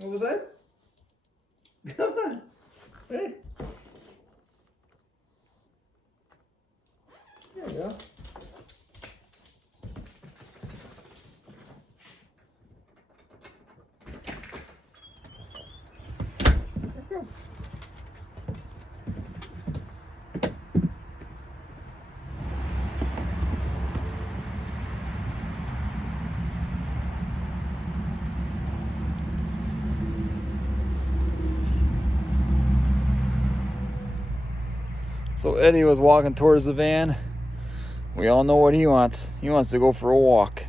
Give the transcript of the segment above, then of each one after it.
What was that? Come on. Ready? There we go. So Eddie was walking towards the van. We all know what he wants. He wants to go for a walk.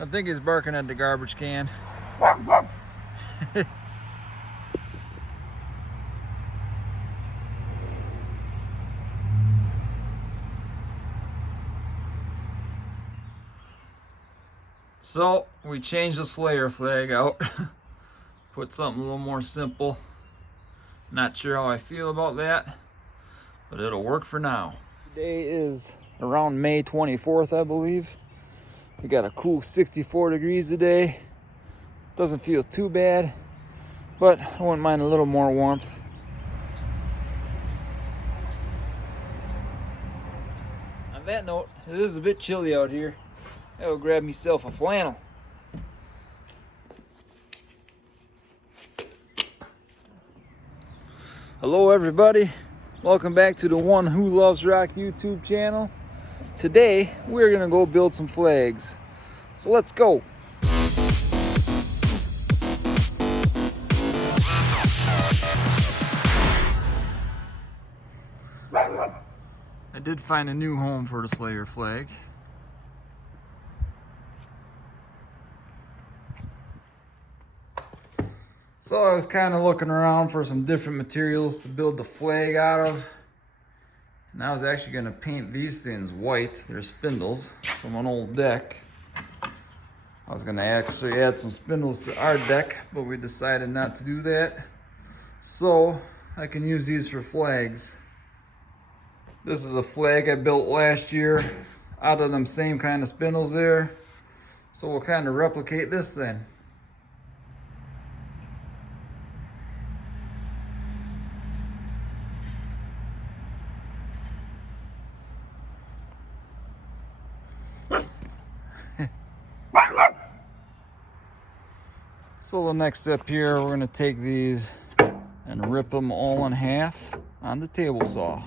I think he's barking at the garbage can. So we changed the Slayer flag out. Put something a little more simple. Not sure how I feel about that, but it'll work for now. Today is around May 24th, I believe. We got a cool 64 degrees today. Doesn't feel too bad, but I wouldn't mind a little more warmth. On that note, it is a bit chilly out here. I'll grab myself a flannel. Hello everybody, welcome back to the One Who Loves Rock YouTube channel. Today we're gonna go build some flags, so let's go. I did find a new home for the Slayer flag. So I was kind of looking around for some different materials to build the flag out of. And I was actually going to paint these things white. They're spindles from an old deck. I was going to actually add some spindles to our deck, but we decided not to do that. So I can use these for flags. This is a flag I built last year out of them same kind of spindles there. So we'll kind of replicate this then. So the next step here, we're going to take these and rip them all in half on the table saw.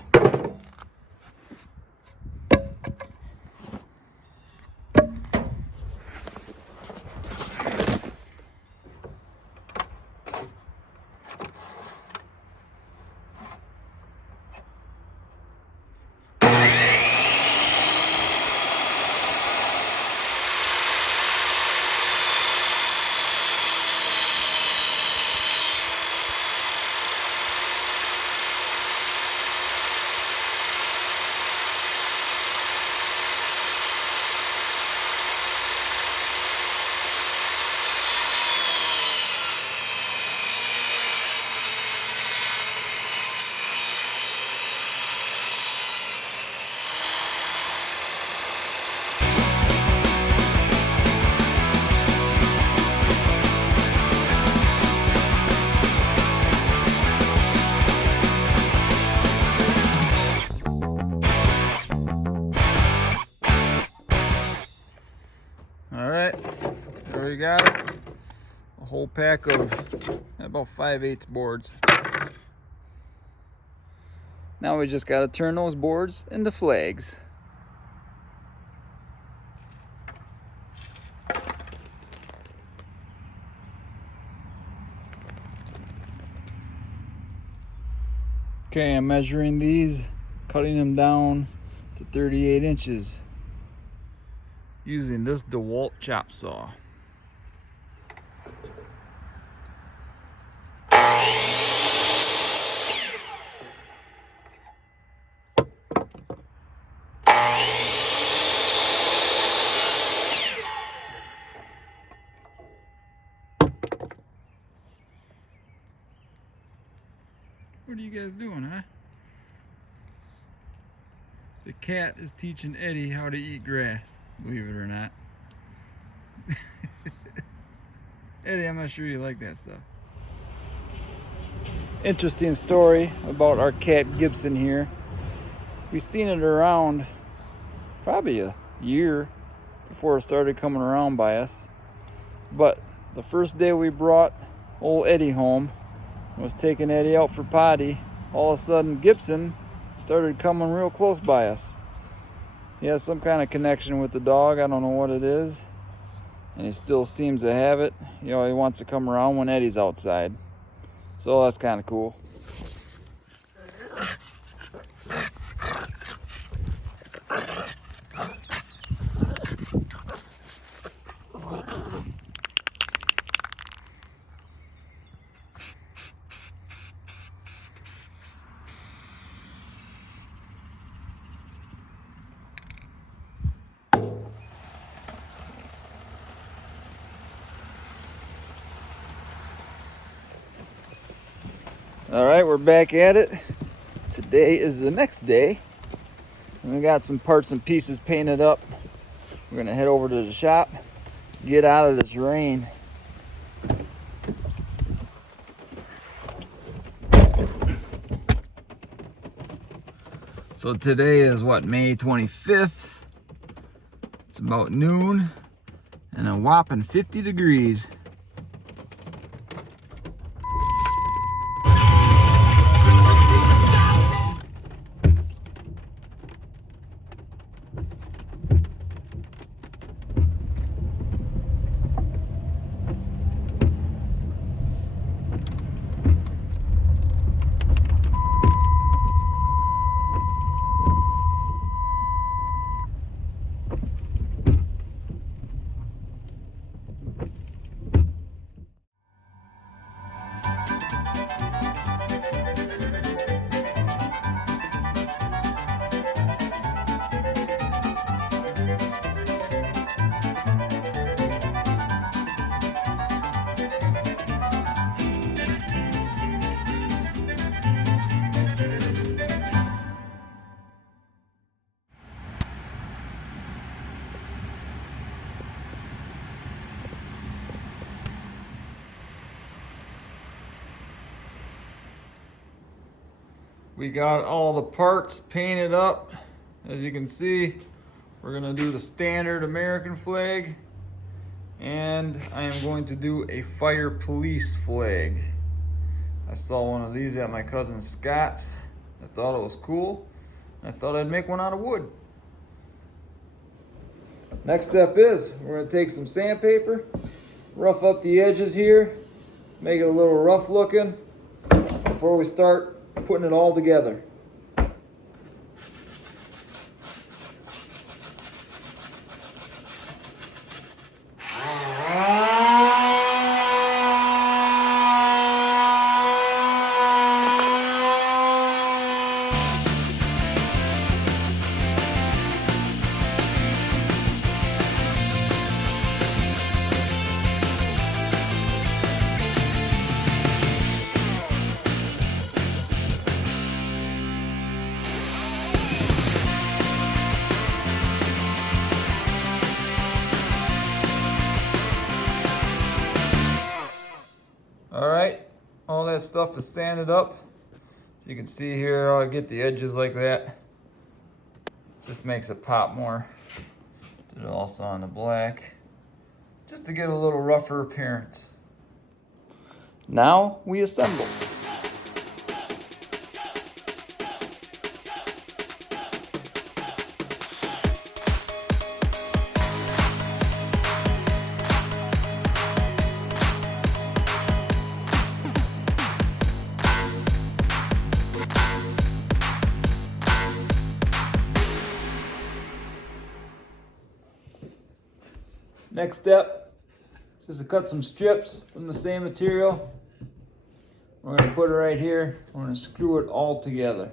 Alright, there we got it. A whole pack of about 5/8 boards. Now we just got to turn those boards into flags. Okay, I'm measuring these, cutting them down to 38 inches using this DeWalt chop saw. What are you guys doing, huh? The cat is teaching Eddie how to eat grass, believe it or not. Eddie, I'm not sure you like that stuff. Interesting story about our cat Gibson here. We've seen it around probably a year before it started coming around by us. But the first day we brought old Eddie home, was taking Eddie out for potty, all of a sudden Gibson started coming real close by us. He has some kind of connection with the dog, I don't know what it is, and he still seems to have it. You know, he wants to come around when Eddie's outside, so that's kind of cool. All right, we're back at it. Today is the next day. And we got some parts and pieces painted up. We're gonna head over to the shop, get out of this rain. So today is what, May 25th? It's about noon and a whopping 50 degrees. We got all the parts painted up. As you can see, we're gonna do the standard American flag, and I am going to do a fire police flag. I saw one of these at my cousin Scott's. I thought it was cool. I thought I'd make one out of wood. Next step is we're gonna take some sandpaper, rough up the edges here, make it a little rough looking before we start putting it all together. All right, all that stuff is sanded up. So you can see here how I get the edges like that. Just makes it pop more. Did it also on the black, just to get a little rougher appearance. Now we assemble. Next step is just to cut some strips from the same material. We're going to put it right here. We're going to screw it all together,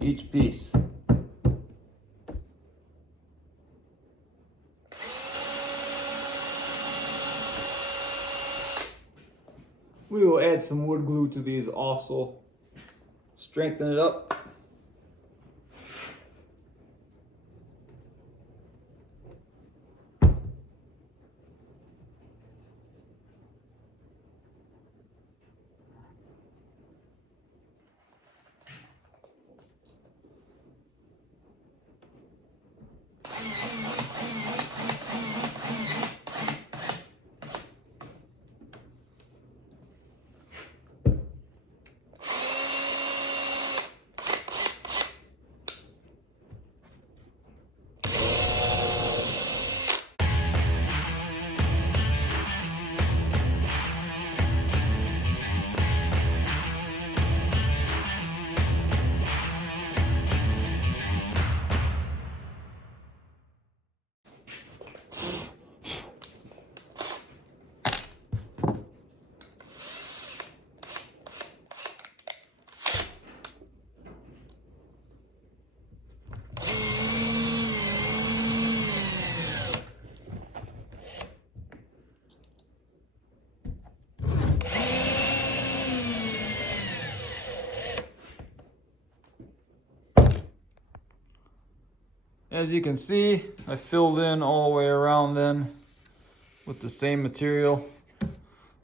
each piece. We will add some wood glue to these also. Strengthen it up. As you can see, I filled in all the way around then with the same material.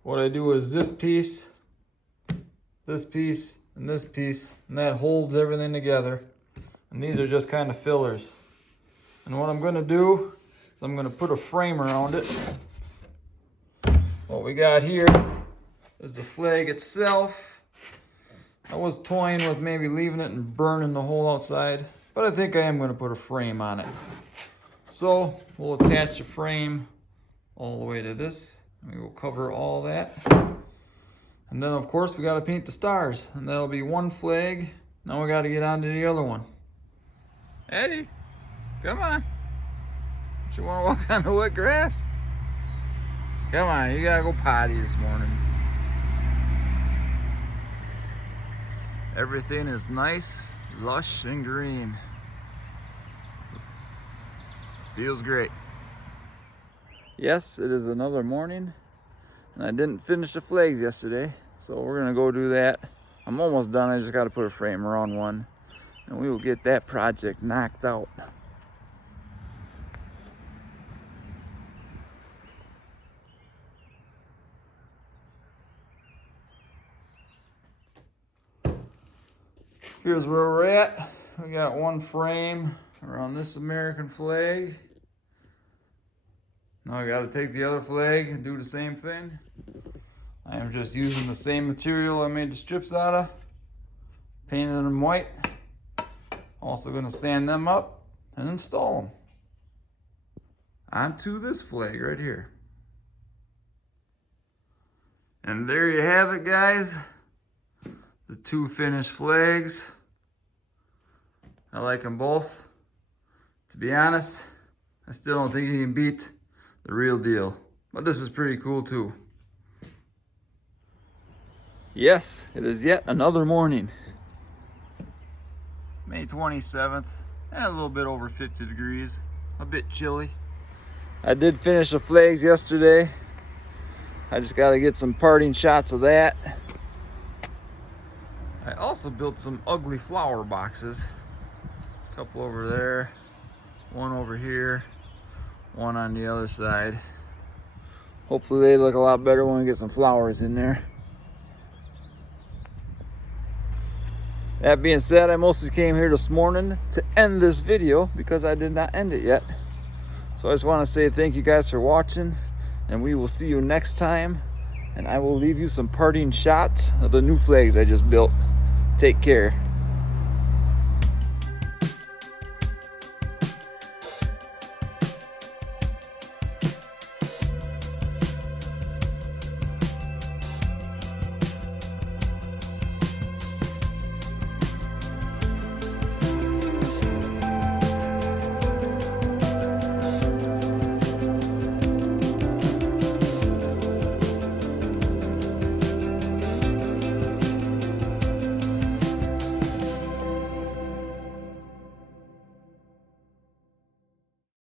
What I do is this piece, and this piece, and that holds everything together. And these are just kind of fillers. And what I'm gonna do is I'm gonna put a frame around it. What we got here is the flag itself. I was toying with maybe leaving it and burning the hole outside, but I think I am gonna put a frame on it. So we'll attach the frame all the way to this. We will cover all that. And then of course we gotta paint the stars, and that'll be one flag. Now we gotta get on to the other one. Eddie, come on. You wanna walk on the wet grass? Come on, you gotta go potty this morning. Everything is nice, lush, and green. Feels great. Yes, it is another morning, and I didn't finish the flags yesterday, so we're gonna go do that. I'm almost done, I just gotta put a frame around one, and we will get that project knocked out. Here's where we're at. We got one frame around this American flag. Now I gotta take the other flag and do the same thing. I am just using the same material I made the strips out of, painted them white. Also gonna stand them up and install them onto this flag right here. And there you have it, guys. The two finished flags. I like them both. To be honest, I still don't think you can beat the real deal. But this is pretty cool too. Yes, it is yet another morning. May 27th, and a little bit over 50 degrees. A bit chilly. I did finish the flags yesterday. I just gotta get some parting shots of that. I also built some ugly flower boxes. A couple over there, one over here, one on the other side. Hopefully they look a lot better when we get some flowers in there. That being said, I mostly came here this morning to end this video because I did not end it yet. So I just want to say thank you guys for watching, and we will see you next time. And I will leave you some parting shots of the new flags I just built. Take care.